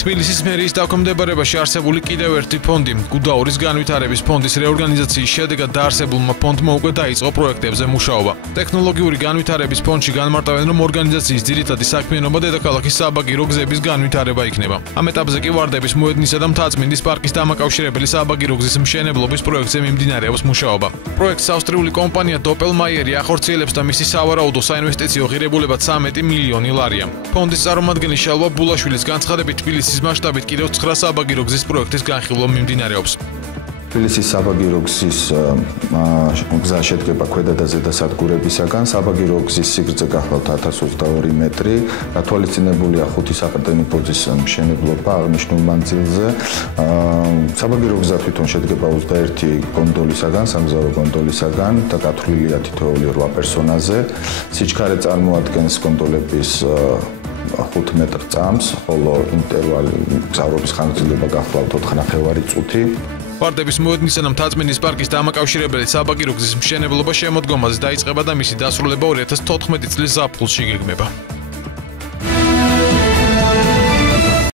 თბილისის მერიის დაქვემდებარებაში არსებული კიდევ ერთი ფონდი, გუდაურის განვითარების ფონდის რეორგანიზაციის შედეგად დაარსებულმა ფონდმა უკვე დაიწყო პროექტებზე მუშაობა. ტექნოლოგიური განვითარების ფონდში განმარტავენ, რომ ორგანიზაციის ძირითადი საქმიანობა დედაქალაქის საბაგირო გზების განვითარება იქნება. ამ ეტაპზე კი ვარდების მოედნისა და მთაწმინდის პარკის დამაკავშირებელი საბაგირო გზის მშენებლობის პროექტზე მიმდინარეობს მუშაობა. პროექტს ავსტრიული კომპანია დოპელმაიერი ახორციელებს და მისი სავარაუდო საინვესტიციო ღირებულება 13 მილიონი ლარია. ფონდის წარმომადგენლის შალვა ბულაშვილის განცხადებით თბილისის მასშტაბით კიდევ 9 საბაგირო გზის პროექტის განხილვა მიმდინარეობს. თბილისის საბაგირო გზის გზა შედგება ქვედა და ზედა სადგურებისაგან. საბაგირო გზის სიგრძე გახლავთ 1022 მეტრი. გათვალისწინებულია 5 საყრდენი პოძის მშენებლობა აღნიშნულ მანძილზე. საბაგირო გზა თვითონ შედგება 21 გონდოლისაგან, სამგზავრო გონდოლისაგან და გათვლილია თითოეული 8 პერსონაზე. სიჩქარე წარმოადგენს გონდოლების 5 მეტრ წამს, ხოლო ინტერვალი გზავრობის ხანგრძლივობა გახლავთ 4,5 წუთი. ვარდების მოედნისა და მთაწმინდის პარკის დამაკავშირებელი საბაგირო გზის მშენებლობა შემოდგომაზე დაიწყება და მისი დასრულება 2014 წლის ზაფხულში გეგმება.